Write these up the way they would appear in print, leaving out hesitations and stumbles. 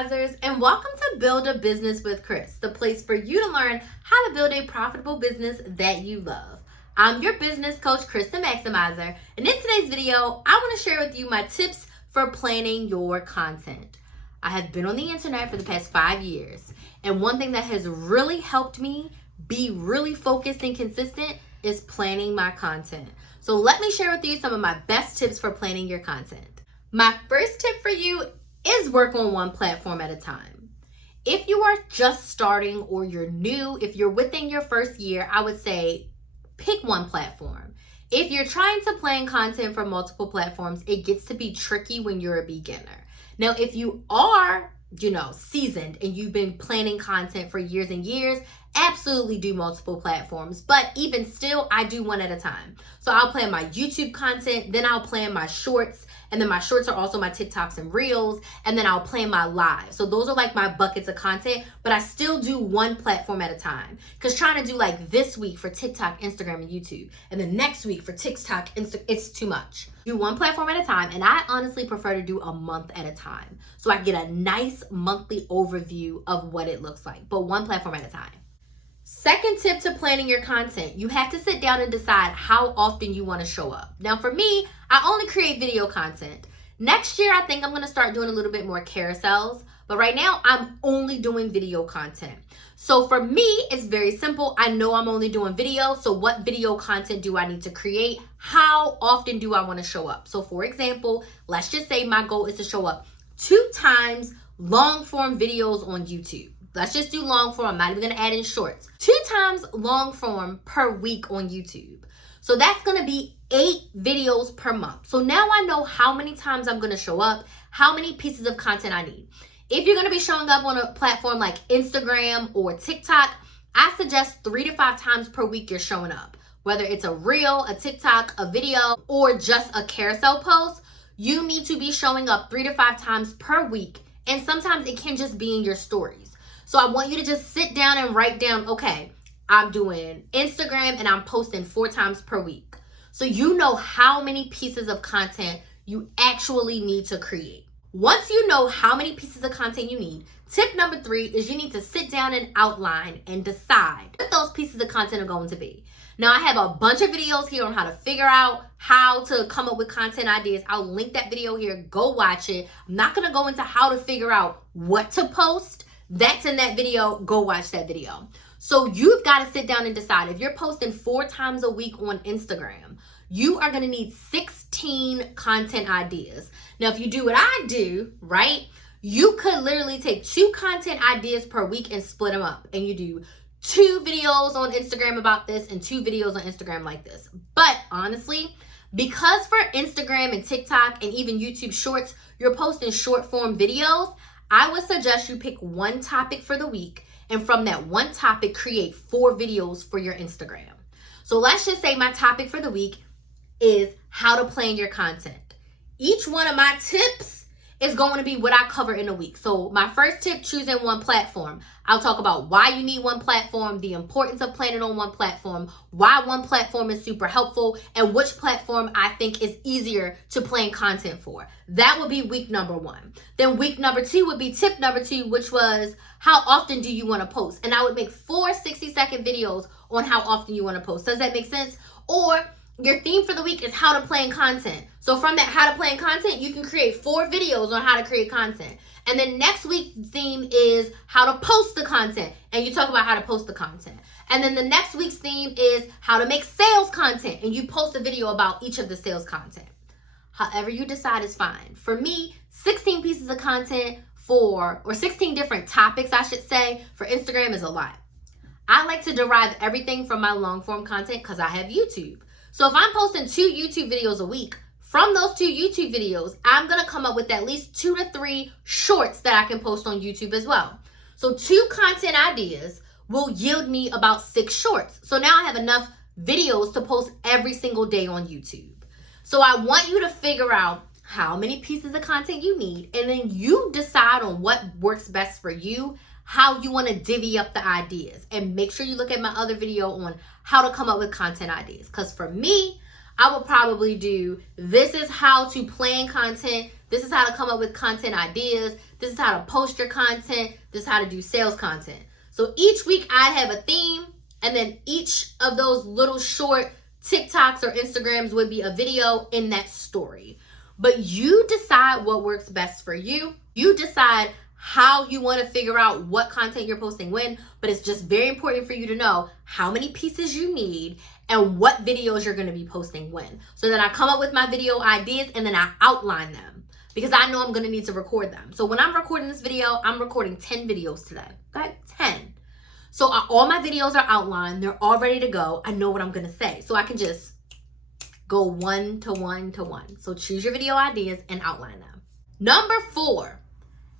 Maximizers, and welcome to Build a Business with Chris, the place for you to learn how to build a profitable business that you love. I'm your business coach, Chris the Maximizer, and in today's video, I want to share with you my tips for planning your content. I have been on the internet for the past 5 years, and one thing that has really helped me be really focused and consistent is planning my content. So let me share with you some of my best tips for planning your content. My first tip for you is work on one platform at a time. If you are just starting or you're new, if you're within your first year, I would say pick one platform. If you're trying to plan content for multiple platforms, it gets to be tricky when you're a beginner. Now, if you are, seasoned and you've been planning content for years and years, absolutely do multiple platforms. But even still, I do one at a time. So I'll plan my YouTube content, then I'll plan my shorts, and then my shorts are also my TikToks and Reels, and then I'll plan my live. So those are like my buckets of content, but I still do one platform at a time. Because trying to do like this week for TikTok, Instagram, and YouTube, and then next week for TikTok, it's too much. Do one platform at a time, and I honestly prefer to do a month at a time. So I get a nice monthly overview of what it looks like, but one platform at a time. Second tip to planning your content, you have to sit down and decide how often you want to show up. Now for me, I only create video content. Next year, I think I'm going to start doing a little bit more carousels, but right now I'm only doing video content. So for me, it's very simple. I know I'm only doing video, so what video content do I need to create? How often do I want to show up? So for example, let's just say my goal is to show up 2 times long form videos on YouTube. Let's just do long form. I'm not even going to add in shorts. 2 times long form per week on YouTube. So that's going to be 8 videos per month. So now I know how many times I'm going to show up, how many pieces of content I need. If you're going to be showing up on a platform like Instagram or TikTok, I suggest 3 to 5 times per week you're showing up. Whether it's a reel, a TikTok, a video, or just a carousel post, you need to be showing up 3 to 5 times per week. And sometimes it can just be in your stories. So I want you to just sit down and write down, okay, I'm doing Instagram and I'm posting 4 times per week. So you know how many pieces of content you actually need to create. Once you know how many pieces of content you need, tip number 3 is you need to sit down and outline and decide what those pieces of content are going to be. Now I have a bunch of videos here on how to figure out how to come up with content ideas. I'll link that video here. Go watch it. I'm not going to go into how to figure out what to post. That's in that video. Go watch that video. So you've got to sit down and decide. If you're posting 4 times a week on Instagram, you are going to need 16 content ideas. Now, if you do what I do, right, you could literally take 2 content ideas per week and split them up. And you do 2 videos on Instagram about this and 2 videos on Instagram like this. But honestly, because for Instagram and TikTok and even YouTube Shorts, you're posting short form videos, I would suggest you pick one topic for the week, and from that one topic, create 4 videos for your Instagram. So let's just say my topic for the week is how to plan your content. Each one of my tips is going to be what I cover in a week. So my first tip, choosing one platform. I'll talk about why you need one platform, the importance of planning on one platform, why one platform is super helpful, and which platform I think is easier to plan content for. That would be week number 1. Then week number 2 would be tip number 2, which was how often do you want to post? And I would make 4 60-second videos on how often you want to post. Does that make sense? Or your theme for the week is how to plan content. So from that how to plan content, you can create 4 videos on how to create content. And then next week's theme is how to post the content. And you talk about how to post the content. And then the next week's theme is how to make sales content. And you post a video about each of the sales content. However you decide is fine. For me, 16 pieces of content or 16 different topics, I should say, for Instagram is a lot. I like to derive everything from my long form content because I have YouTube. So if I'm posting 2 YouTube videos a week, from those 2 YouTube videos, I'm going to come up with at least 2 to 3 shorts that I can post on YouTube as well. So 2 content ideas will yield me about 6 shorts. So now I have enough videos to post every single day on YouTube. So I want you to figure out how many pieces of content you need, and then you decide on what works best for you, how you want to divvy up the ideas, and make sure you look at my other video on how to come up with content ideas. Because for me, I will probably do, this is how to plan content, This is how to come up with content ideas. This is how to post your content. This is how to do sales content. So each week I have a theme, and then each of those little short TikToks or Instagrams would be a video in that story. But you decide what works best for you. You decide how you want to figure out what content you're posting when, but it's just very important for you to know how many pieces you need and what videos you're going to be posting when. So then I come up with my video ideas and then I outline them because I know I'm going to need to record them. So when I'm recording this video, I'm recording 10 videos today. Okay, 10. So all my videos are outlined. They're all ready to go. I know what I'm going to say. So I can just go one to one to one. So choose your video ideas and outline them. Number 4,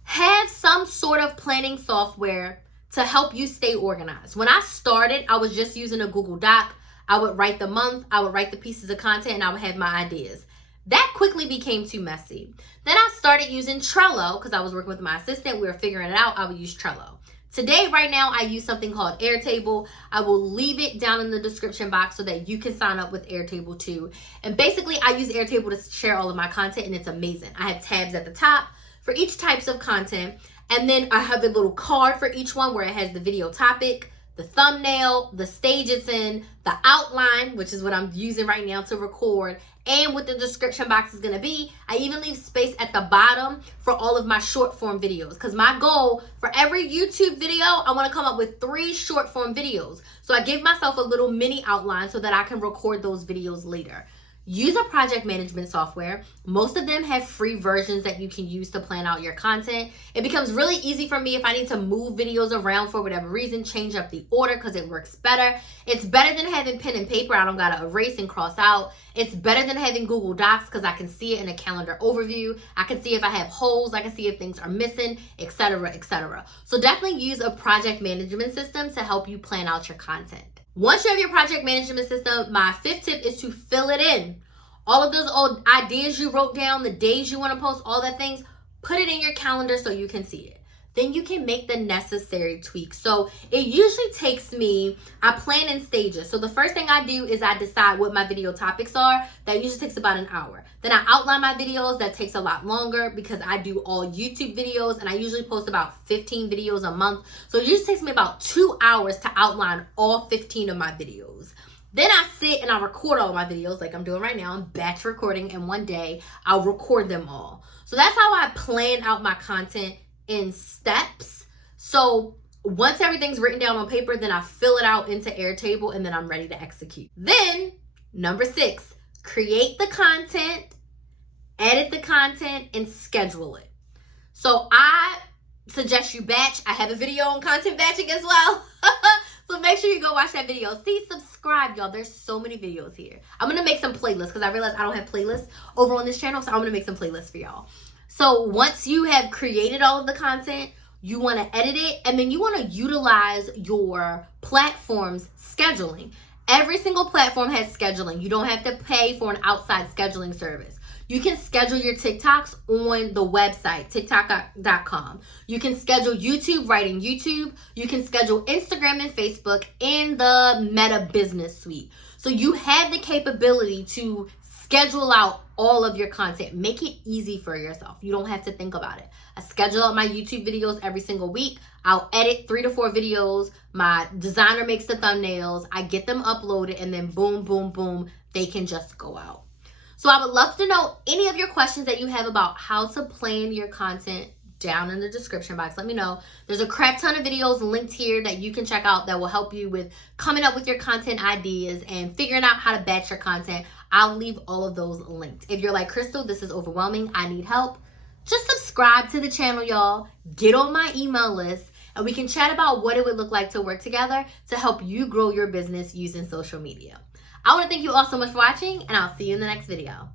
have some sort of planning software to help you stay organized. When I started, I was just using a Google Doc. I would write the month, I would write the pieces of content, and I would have my ideas. That quickly became too messy. Then I started using Trello because I was working with my assistant. We were figuring it out. I would use Trello. Today, right now, I use something called Airtable. I will leave it down in the description box so that you can sign up with Airtable too. And basically, I use Airtable to share all of my content, and it's amazing. I have tabs at the top for each types of content. And then I have a little card for each one where it has the video topic, the thumbnail, the stage it's in, the outline, which is what I'm using right now to record, and what the description box is going to be. I even leave space at the bottom for all of my short form videos because my goal for every YouTube video, I want to come up with 3 short form videos. So I give myself a little mini outline so that I can record those videos later. Use a project management software. Most of them have free versions that you can use to plan out your content. It becomes really easy for me if I need to move videos around for whatever reason, change up the order because it works better. It's better than having pen and paper. I don't got to erase and cross out. It's better than having Google Docs because I can see it in a calendar overview. I can see if I have holes. I can see if things are missing, etc., etc. So definitely use a project management system to help you plan out your content. Once you have your project management system, my 5th tip is to fill it in. All of those old ideas you wrote down, the days you want to post, all that things, put it in your calendar so you can see it. Then you can make the necessary tweaks. So it usually takes me, I plan in stages. So the first thing I do is I decide what my video topics are. That usually takes about an hour. Then I outline my videos. That takes a lot longer because I do all YouTube videos and I usually post about 15 videos a month. So it usually takes me about 2 hours to outline all 15 of my videos. Then I sit and I record all of my videos like I'm doing right now. I'm batch recording, and one day I'll record them all. So that's how I plan out my content in steps. So once everything's written down on paper, then I fill it out into Airtable and then I'm ready to execute. Then number 6, create the content, edit the content, and schedule it. So I suggest you batch. I have a video on content batching as well. So make sure you go watch that video. See, subscribe, y'all. There's so many videos here. I'm going to make some playlists because I realized I don't have playlists over on this channel. So I'm going to make some playlists for y'all. So once you have created all of the content, you want to edit it, and then you want to utilize your platform's scheduling. Every single platform has scheduling. You don't have to pay for an outside scheduling service. You can schedule your TikToks on the website, tiktok.com. You can schedule YouTube right in YouTube. You can schedule Instagram and Facebook in the Meta Business Suite. So you have the capability to schedule out all of your content. Make it easy for yourself. You don't have to think about it. I schedule out my YouTube videos every single week. I'll edit 3 to 4 videos. My designer makes the thumbnails. I get them uploaded, and then boom, boom, boom, they can just go out. So I would love to know any of your questions that you have about how to plan your content down in the description box. Let me know. There's a crap ton of videos linked here that you can check out that will help you with coming up with your content ideas and figuring out how to batch your content. I'll leave all of those linked. If you're like, Crystal, this is overwhelming, I need help, just subscribe to the channel, y'all. Get on my email list, and we can chat about what it would look like to work together to help you grow your business using social media. I want to thank you all so much for watching, and I'll see you in the next video.